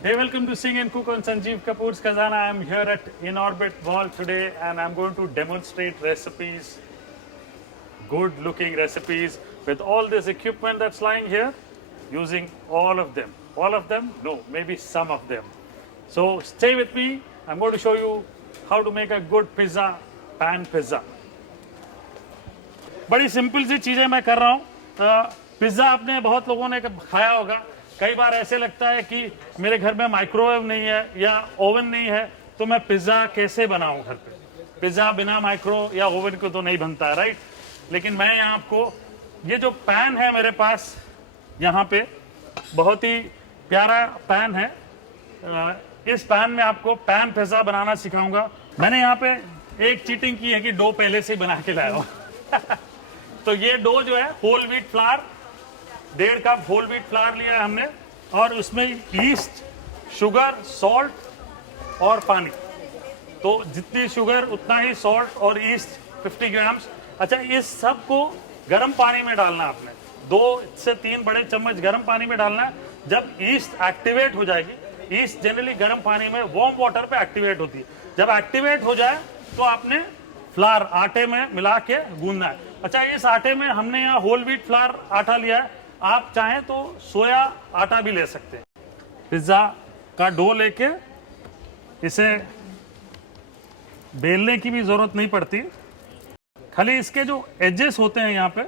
Hey, welcome to Sing and Cook on Sanjeev Kapoor's Khazana. I am here at In-Orbit Mall today and I'm going to demonstrate recipes, good looking recipes with all this equipment that's lying here, using all of them. All of them? No, maybe some of them. So stay with me. I'm going to show you how to make a good pizza, pan pizza. बड़ी simple सी चीज़ें मैं कर रहा हूँ। Pizza आपने बहुत लोगों ने खाया होगा। कई बार ऐसे लगता है कि मेरे घर में माइक्रोवेव नहीं है या ओवन नहीं है, तो मैं पिज़्ज़ा कैसे बनाऊं घर पे। पिज़्ज़ा बिना माइक्रो या ओवन को तो नहीं बनता है, राइट। लेकिन मैं यहाँ आपको ये जो पैन है मेरे पास, यहाँ पे बहुत ही प्यारा पैन है। इस पैन में आपको पैन पिज़्ज़ा बनाना सिखाऊंगा। मैंने यहाँ पे एक चीटिंग की है कि डो पहले से ही बना के लाया हूँ। तो ये डो जो है whole wheat flour, 1.5 cup whole wheat flour लिया है हमने और उसमें ईस्ट, शुगर, सॉल्ट और पानी। तो जितनी शुगर उतना ही सॉल्ट और ईस्ट 50 ग्राम्स। अच्छा, इस सब को गर्म पानी में डालना है आपने। 2 से 3 बड़े चम्मच गर्म पानी में डालना है। जब ईस्ट एक्टिवेट हो जाएगी, ईस्ट जनरली गर्म पानी में वार्म वाटर पे एक्टिवेट होती है, जब एक्टिवेट हो जाए तो आपने फ्लावर आटे में मिला के गूंदना है। अच्छा, इस आटे में हमने यहाँ होल व्हीट फ्लावर आटा लिया है, आप चाहें तो सोया आटा भी ले सकते हैं। पिज्ज़ा का डो लेके इसे बेलने की भी जरूरत नहीं पड़ती, खाली इसके जो एजेस होते हैं यहाँ पे,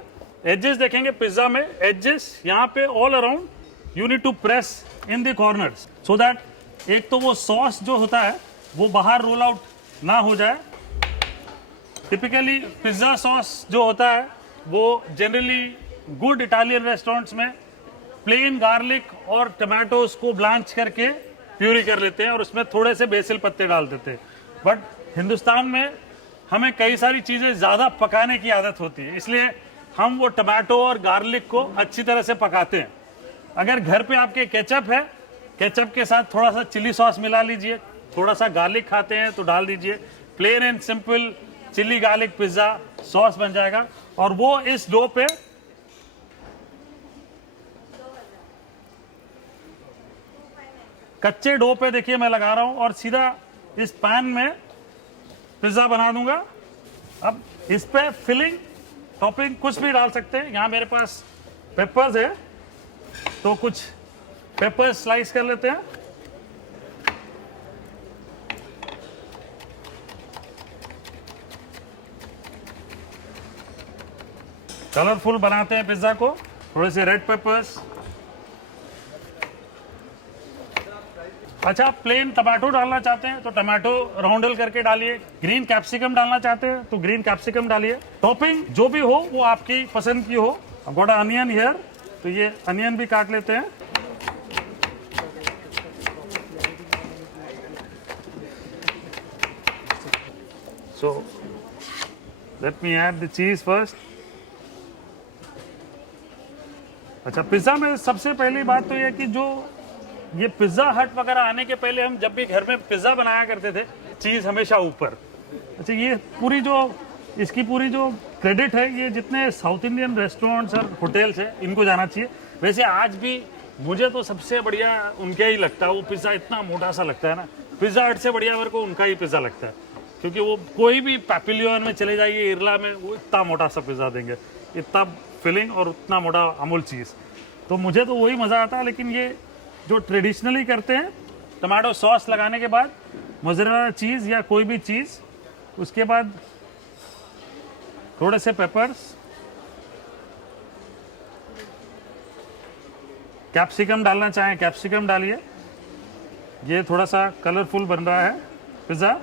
एजेस देखेंगे पिज्ज़ा में, एजेस यहाँ पे all around you need to press in the corners so that एक तो वो सॉस जो होता है वो बाहर रोल आउट ना हो जाए। टिपिकली पिज्ज़ा सॉस जो होता है वो जनरली गुड इटालियन रेस्टोरेंट्स में प्लेन गार्लिक और टमाटोज को ब्लांच करके प्यूरी कर लेते हैं और उसमें थोड़े से बेसिल पत्ते डाल देते हैं। बट हिंदुस्तान में हमें कई सारी चीज़ें ज़्यादा पकाने की आदत होती है, इसलिए हम वो टमाटो और गार्लिक को अच्छी तरह से पकाते हैं। अगर घर पे आपके केचप है, केचप के साथ थोड़ा सा चिली सॉस मिला लीजिए, थोड़ा सा गार्लिक खाते हैं तो डाल दीजिए, plain and simple chilli garlic pizza sauce बन जाएगा। और वो इस डो पे कच्चे डो पे देखिए मैं लगा रहा हूं और सीधा इस पैन में पिज्ज़ा बना दूंगा। अब इस पे फिलिंग टॉपिंग कुछ भी डाल सकते हैं। यहाँ मेरे पास पेपर्स है तो कुछ पेपर्स स्लाइस कर लेते हैं। कलरफुल बनाते हैं पिज्ज़ा को, थोड़े से रेड पेपर्स। अच्छा, प्लेन टमाटो डालना चाहते हैं तो टमाटो राउंडल करके डालिए, ग्रीन कैप्सिकम डालना चाहते हैं तो ग्रीन कैप्सिकम डालिए। टॉपिंग जो भी हो वो आपकी पसंद की हो। अब गोटा अनियन हियर, तो ये अनियन भी काट लेते हैं। So let me add the चीज फर्स्ट। अच्छा, पिज्ज़ा में सबसे पहली बात तो ये कि जो ये पिज़्ज़ा हट वगैरह आने के पहले हम जब भी घर में पिज़्ज़ा बनाया करते थे, चीज़ हमेशा ऊपर। अच्छा, ये पूरी जो इसकी पूरी जो क्रेडिट है ये जितने साउथ इंडियन रेस्टोरेंट्स और होटल्स हैं इनको जाना चाहिए। वैसे आज भी मुझे तो सबसे बढ़िया उनका ही लगता है। वो पिज़्ज़ा इतना मोटा सा लगता है ना, पिज़्ज़ा हट से बढ़िया मेरे को उनका ही पिज़्ज़ा लगता है, क्योंकि वो कोई भी पैपिलियन में चले जाइए इरला में, वो इतना मोटा सा पिज़्ज़ा देंगे, इतना फिलिंग और उतना मोटा अमूल चीज़। तो मुझे तो वही मज़ा आता है। लेकिन ये जो ट्रेडिशनली करते हैं, टमाटो सॉस लगाने के बाद मोज़रेला चीज़ या कोई भी चीज़, उसके बाद थोड़े से पेपर्स, कैप्सिकम डालना चाहें कैप्सिकम डालिए। ये थोड़ा सा कलरफुल बन रहा है पिज़्ज़ा।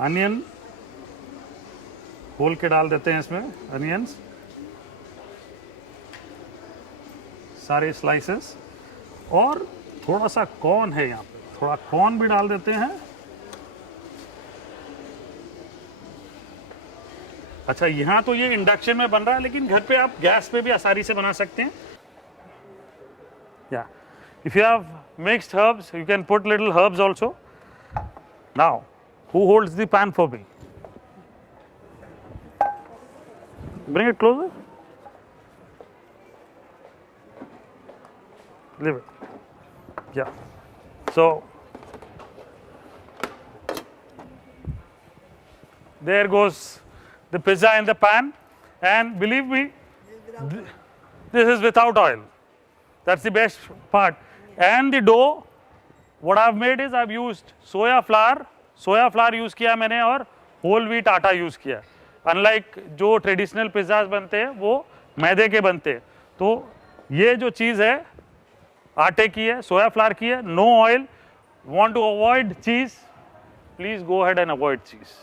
अनियन खोल के डाल देते हैं इसमें, अनियंस सारे स्लाइसेस, और थोड़ा सा कॉर्न है यहाँ पे, थोड़ा कॉर्न भी डाल देते हैं। अच्छा, यहाँ तो ये इंडक्शन में बन रहा है, लेकिन घर पे आप गैस पे भी आसानी से बना सकते हैं। या if you have mixed herbs you can put little herbs also. Now who holds the pan for me? Bring it closer. leave it. Yeah. So there goes the pizza in the pan, and believe me, this is without oil. That's the best part. And the dough, what I've made is I've used soya flour use किया मैंने और whole wheat आटा use किया. Unlike जो traditional pizzas बनते हैं वो मैदे के बनते हैं. तो ये जो चीज़ है आटे की है, सोया फ्लावर की है, no oil. Want to avoid cheese? Please go ahead and avoid cheese.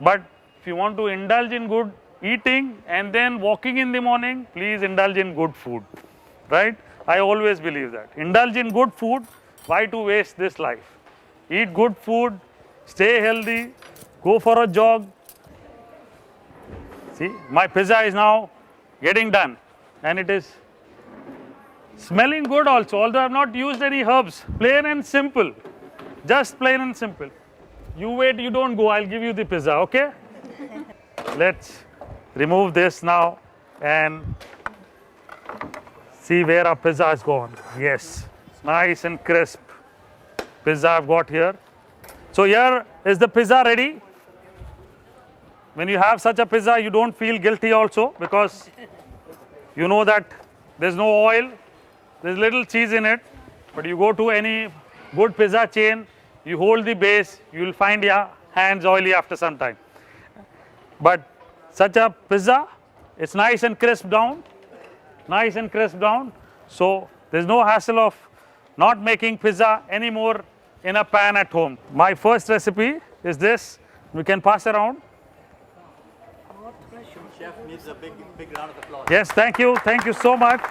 But if you want to indulge in good eating and then walking in the morning, please indulge in good food, right? I always believe that. Indulge in good food. Why to waste this life? Eat good food, stay healthy, go for a jog. See, my pizza is now getting done, and it is smelling good also, although I have not used any herbs. Plain and simple. Just plain and simple. You wait, you don't go, I'll give you the pizza, okay? Let's remove this now and see where our pizza has gone. Yes, nice and crisp pizza I've got here. So here is the pizza ready. When you have such a pizza, you don't feel guilty also, because you know that there's no oil, there's little cheese in it. But you go to any good pizza chain, you hold the base, you will find your hands oily after some time. But such a pizza, it's nice and crisp down, so there's no hassle of not making pizza anymore in a pan at home. My first recipe is this. We can pass around. Chef needs a big round of applause. Yes, thank you so much.